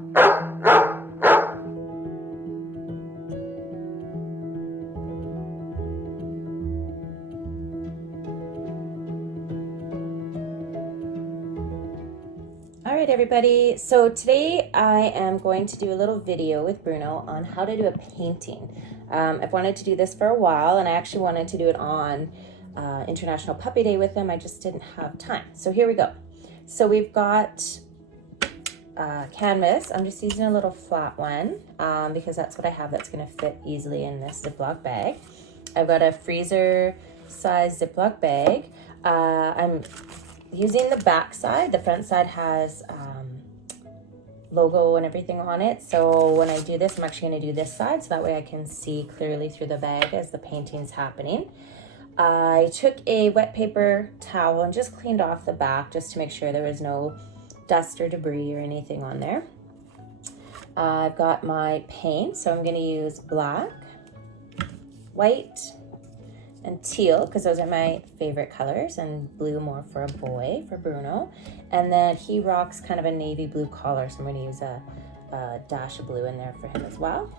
All right, everybody. So today I am going to do a little video with Bruno on how to do a painting. I've wanted to do this for a while, and I actually wanted to do it on International Puppy Day with him. I just didn't have time. So here we go. So we've got canvas. I'm just using a little flat one because that's what I have that's going to fit easily in this Ziploc bag. I've got a freezer size Ziploc bag. I'm using the back side. The front side has logo and everything on it. So when I do this, I'm actually going to do this side so that way I can see clearly through the bag as the painting's happening. I took a wet paper towel and just cleaned off the back just to make sure there was no dust or debris or anything on there. I've got my paint, so I'm going to use black, white, and teal because those are my favorite colors, and blue more for a boy, for Bruno. And then he rocks kind of a navy blue collar, so I'm going to use a dash of blue in there for him as well.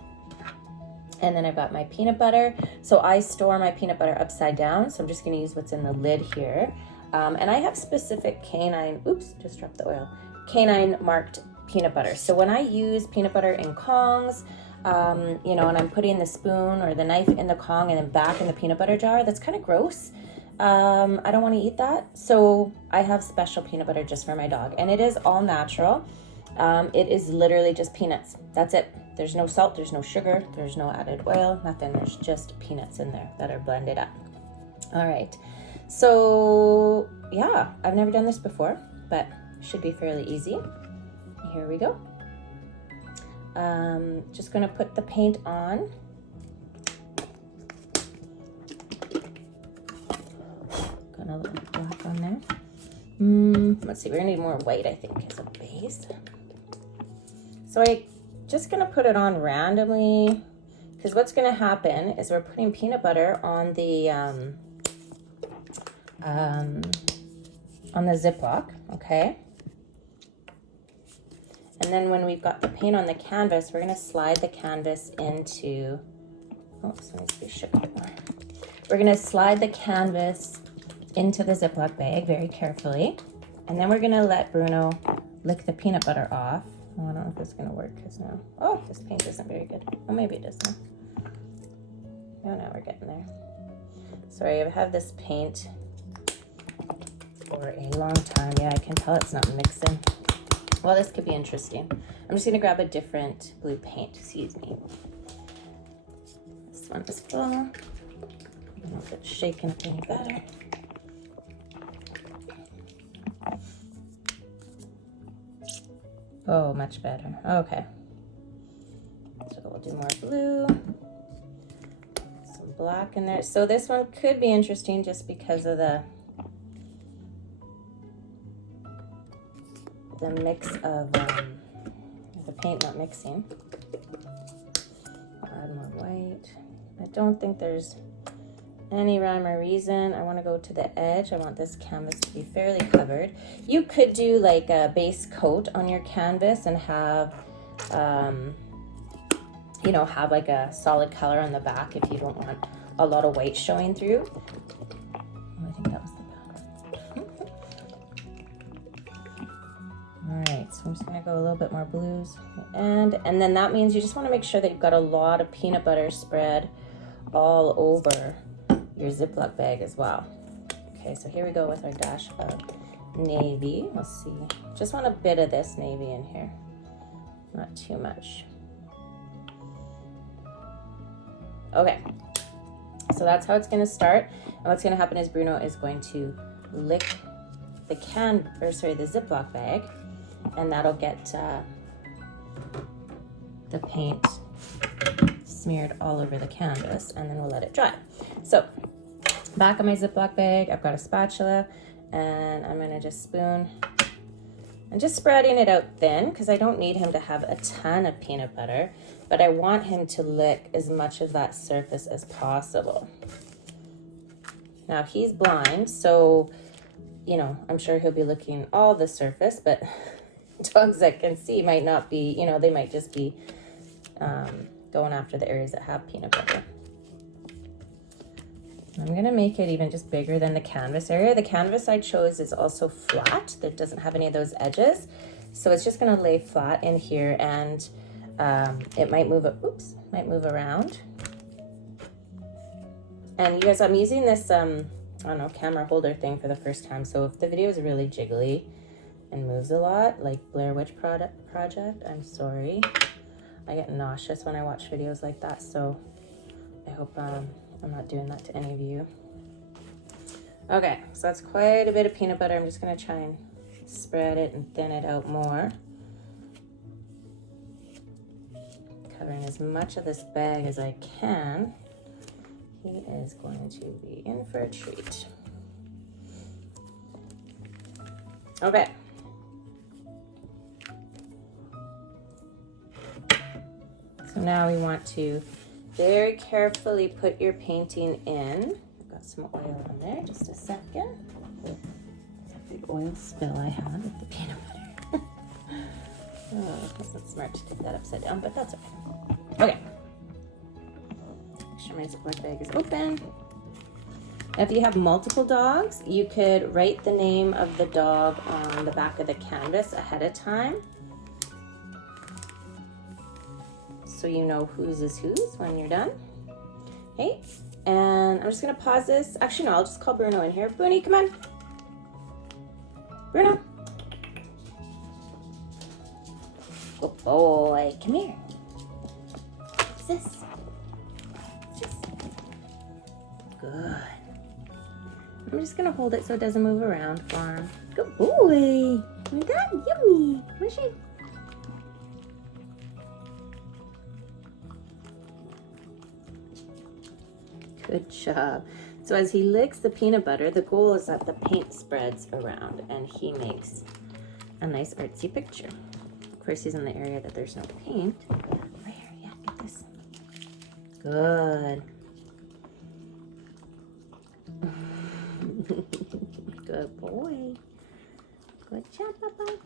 And then I've got my peanut butter. So I store my peanut butter upside down, so I'm just going to use what's in the lid here. And I have specific canine, oops, just dropped the oil, canine marked peanut butter. So when I use peanut butter in Kongs, you know, and I'm putting the spoon or the knife in the Kong and then back in the peanut butter jar, that's kind of gross. I don't want to eat that. So I have special peanut butter just for my dog, and it is all natural. It is literally just peanuts. That's it. There's no salt, there's no sugar, there's no added oil, nothing. There's just peanuts in there that are blended up. All right. So yeah, I've never done this before, but should be fairly easy. Here we go. Just gonna put the paint on. Got a little black on there. Let's see, we're gonna need more white, I think, as a base. So I just gonna put it on randomly because what's gonna happen is we're putting peanut butter on the Ziploc, okay? And then when we've got the paint on the canvas, we're gonna slide the canvas into, oh, this needs to be shook a bit more. We're gonna slide the canvas into the Ziploc bag very carefully. And then we're gonna let Bruno lick the peanut butter off. Oh, I don't know if this is gonna work because now, oh, this paint isn't very good. Oh, maybe it is now. Oh, now we're getting there. Sorry, I've had this paint for a long time. Yeah, I can tell it's not mixing. Well, this could be interesting. I'm just gonna grab a different blue paint, excuse me. This one is full. I don't know if it's shaking up any better. Oh, much better. Okay. So we'll do more blue. Some black in there. So this one could be interesting just because of the mix of the paint not mixing. Add more white. I don't think there's any rhyme or reason. I want to go to the edge. I want this canvas to be fairly covered. You could do like a base coat on your canvas and have you know, have like a solid color on the back if you don't want a lot of white showing through. Oh, I think that was the bad. All right, so I'm just gonna go a little bit more blues and then that means you just want to make sure that you've got a lot of peanut butter spread all over your Ziploc bag as well. Okay, so here we go with our dash of navy. Let's see, just want a bit of this navy in here, not too much. Okay, so that's how it's gonna start. And what's gonna happen is Bruno is going to lick the Ziploc bag, and that'll get the paint smeared all over the canvas, and then we'll let it dry. So back of my Ziploc bag, I've got a spatula, and I'm gonna just spoon and just spreading it out thin because I don't need him to have a ton of peanut butter, but I want him to lick as much of that surface as possible. Now he's blind, so, you know, I'm sure he'll be licking all the surface, but dogs that can see might not be, you know, they might just be going after the areas that have peanut butter. I'm going to make it even just bigger than the canvas area. The canvas I chose is also flat. That doesn't have any of those edges. So it's just going to lay flat in here, and it might move, might move around. And you guys, I'm using this, I don't know, camera holder thing for the first time. So if the video is really jiggly and moves a lot, like Blair Witch Project, I'm sorry. I get nauseous when I watch videos like that. So I hope I'm not doing that to any of you. Okay, so that's quite a bit of peanut butter. I'm just gonna try and spread it and thin it out more. Covering as much of this bag as I can. He is going to be in for a treat. Okay. So now we want to very carefully put your painting in. I've got some oil on there, just a second. It's a big oil spill I had with the peanut butter. Oh, that's not smart to take that upside down, but that's okay. Okay. Make sure my Ziploc bag is open. Now, if you have multiple dogs, you could write the name of the dog on the back of the canvas ahead of time, so you know whose is whose when you're done. Okay, and I'm just gonna pause this. Actually, no, I'll just call Bruno in here. Booney, come on. Bruno. Good boy, come here. What's this? What's this? Good. I'm just gonna hold it so it doesn't move around for him. Good boy. Oh my God, yummy. Where's she? Good job. So as he licks the peanut butter, the goal is that the paint spreads around and he makes a nice artsy picture. Of course, he's in the area that there's no paint. Over here, yeah, get this. Good. Good boy. Good job, Papa.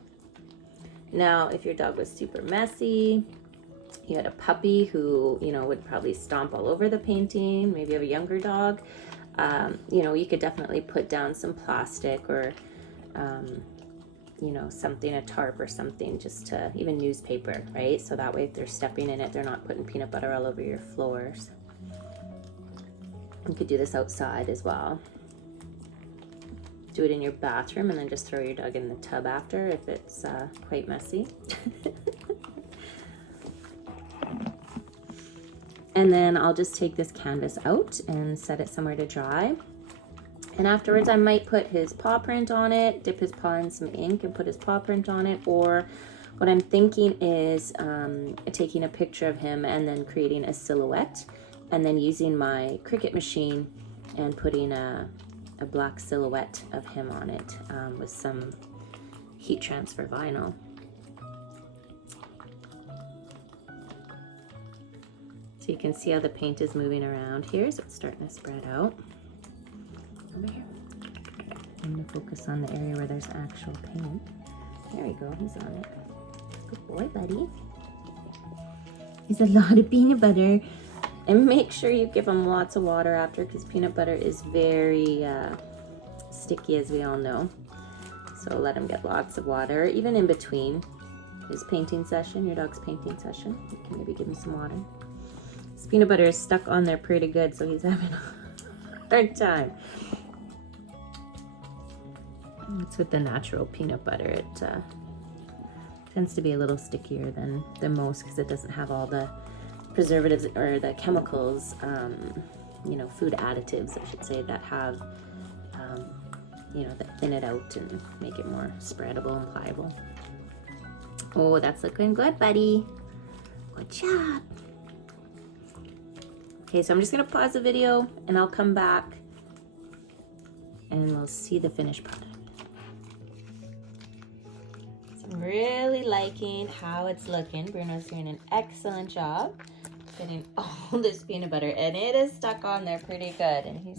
Now, if your dog was super messy, you had a puppy who, you know, would probably stomp all over the painting. Maybe you have a younger dog. You know, you could definitely put down some plastic or, you know, something, a tarp or something, just to, even newspaper, right? So that way if they're stepping in it, they're not putting peanut butter all over your floors. You could do this outside as well. Do it in your bathroom and then just throw your dog in the tub after if it's quite messy. And then I'll just take this canvas out and set it somewhere to dry. And afterwards I might put his paw print on it, dip his paw in some ink and put his paw print on it. Or what I'm thinking is taking a picture of him and then creating a silhouette, and then using my Cricut machine and putting a black silhouette of him on it with some heat transfer vinyl. So you can see how the paint is moving around here, so it's starting to spread out. Over here. I'm going to focus on the area where there's actual paint. There we go, he's on it. Good boy, buddy. There's a lot of peanut butter. And make sure you give him lots of water after, because peanut butter is very sticky, as we all know. So let him get lots of water, even in between his painting session, your dog's painting session. You can maybe give him some water. This peanut butter is stuck on there pretty good, so he's having a hard time. It's with the natural peanut butter. It tends to be a little stickier than most, because it doesn't have all the preservatives or the chemicals, you know, food additives, I should say, that have, you know, that thin it out and make it more spreadable and pliable. Oh, that's looking good, buddy. Good job. Okay, so I'm just gonna pause the video and I'll come back and we'll see the finished product. So I'm really liking how it's looking. Bruno's doing an excellent job getting all this peanut butter, and it is stuck on there pretty good, and his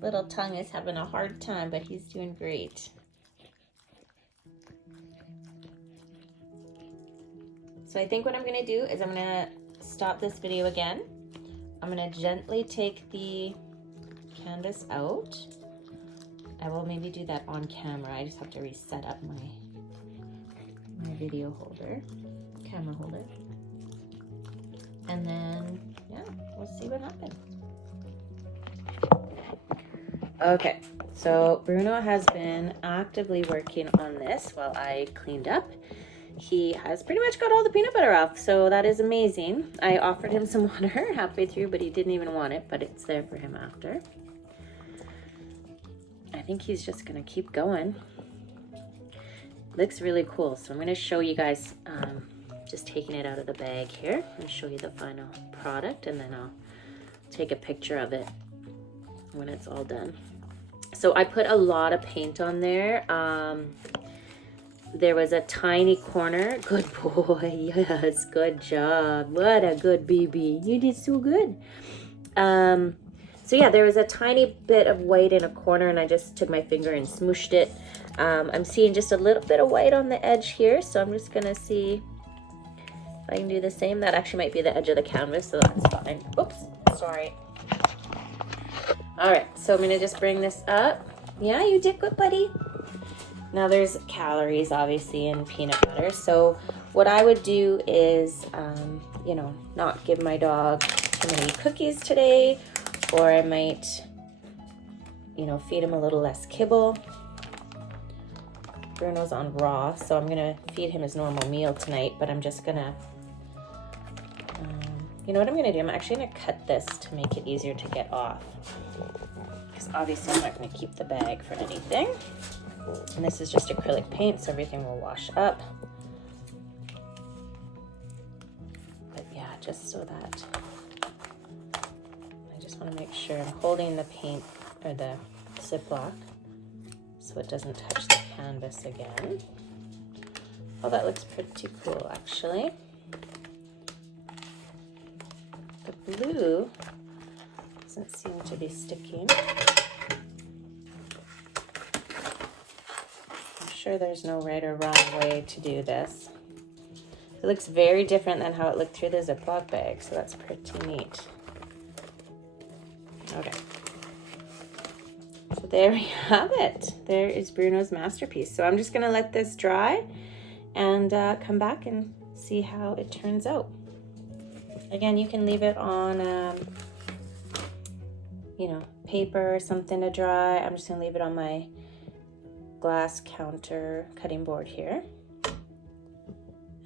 little tongue is having a hard time, but he's doing great. So I think what I'm gonna do is I'm gonna stop this video again. I'm gonna gently take the canvas out. I will maybe do that on camera. I just have to reset up my video holder, camera holder. And then, yeah, we'll see what happens. Okay, so Bruno has been actively working on this while I cleaned up. He has pretty much got all the peanut butter off, so that is amazing. I offered him some water halfway through, but he didn't even want it, but it's there for him after. I think he's just gonna keep going. Looks really cool, so I'm gonna show you guys, just taking it out of the bag here and show you the final product, and then I'll take a picture of it when it's all done. So I put a lot of paint on there. There was a tiny corner. Good boy. Yes, good job. What a good baby. You did so good. So yeah, there was a tiny bit of white in a corner, and I just took my finger and smooshed it. I'm seeing just a little bit of white on the edge here, so I'm just gonna see if I can do the same. That actually might be the edge of the canvas, so that's fine. Oops, sorry. All right, so I'm gonna just bring this up. Yeah, you did good, buddy. Now there's calories obviously in peanut butter. So what I would do is, you know, not give my dog too many cookies today, or I might, you know, feed him a little less kibble. Bruno's on raw, so I'm gonna feed him his normal meal tonight, but I'm just gonna, you know what I'm gonna do? I'm actually gonna cut this to make it easier to get off. Because obviously I'm not gonna keep the bag for anything. And this is just acrylic paint, so everything will wash up. But yeah, just so that, I just want to make sure I'm holding the paint or the Ziploc so it doesn't touch the canvas again. Oh, that looks pretty cool actually. The blue doesn't seem to be sticking. Sure, there's no right or wrong way to do this. It looks very different than how it looked through the Ziploc bag, so that's pretty neat. Okay. So there we have it. There is Bruno's masterpiece. So I'm just gonna let this dry and come back and see how it turns out. Again, you can leave it on, you know, paper or something to dry. I'm just gonna leave it on my glass counter cutting board here,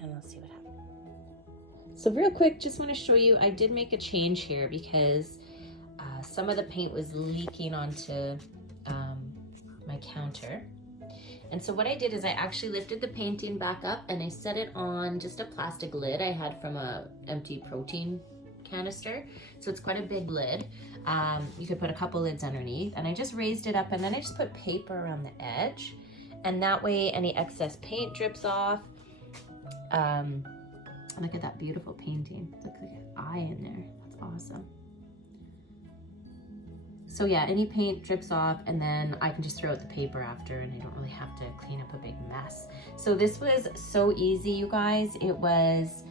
and we'll see what happens. So real quick, just want to show you, I did make a change here because some of the paint was leaking onto my counter. And so what I did is I actually lifted the painting back up and I set it on just a plastic lid I had from a empty protein canister. So it's quite a big lid. You could put a couple lids underneath, and I just raised it up, and then I just put paper around the edge, and that way any excess paint drips off. Look at that beautiful painting. It looks like an eye in there. That's awesome. So yeah, any paint drips off, and then I can just throw out the paper after, and I don't really have to clean up a big mess. So this was so easy, you guys. It was,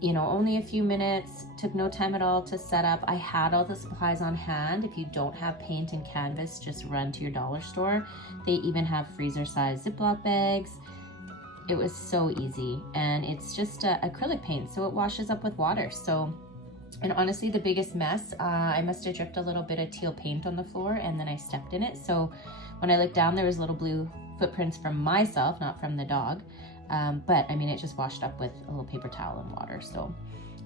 you know, only a few minutes, took no time at all to set up. I had all the supplies on hand. If you don't have paint and canvas, just run to your dollar store. They even have freezer-sized Ziploc bags. It was so easy, and it's just acrylic paint, so it washes up with water. So, and honestly, the biggest mess, I must have dripped a little bit of teal paint on the floor, and then I stepped in it. So when I looked down, there was little blue footprints from myself, not from the dog. But I mean, it just washed up with a little paper towel and water. So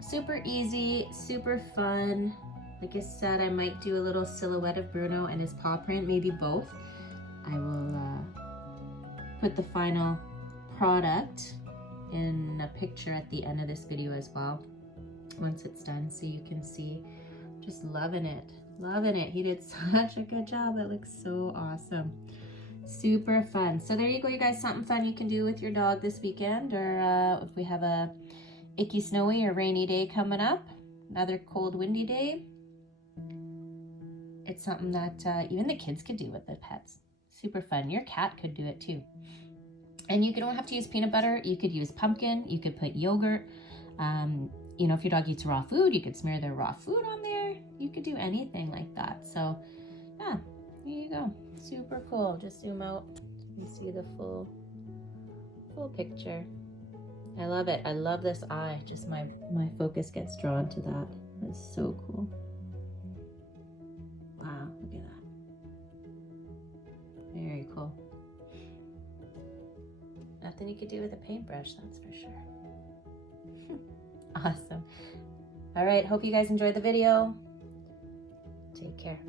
super easy, super fun. Like I said, I might do a little silhouette of Bruno and his paw print, maybe both. I will put the final product in a picture at the end of this video as well, once it's done, so you can see. Just loving it, loving it. He did such a good job. It looks so awesome. Super fun. So there you go, you guys. Something fun you can do with your dog this weekend, or if we have a icky, snowy, or rainy day coming up, another cold, windy day. It's something that even the kids could do with the pets. Super fun. Your cat could do it too. And you don't have to use peanut butter. You could use pumpkin. You could put yogurt. You know, if your dog eats raw food, you could smear their raw food on there. You could do anything like that. So yeah, there you go. Super cool. Just zoom out and see the full picture. I love it. I love this eye. Just my focus gets drawn to that. That's so cool. Wow, look at that. Very cool. Nothing you could do with a paintbrush, that's for sure. Awesome. All right, hope you guys enjoyed the video. Take care.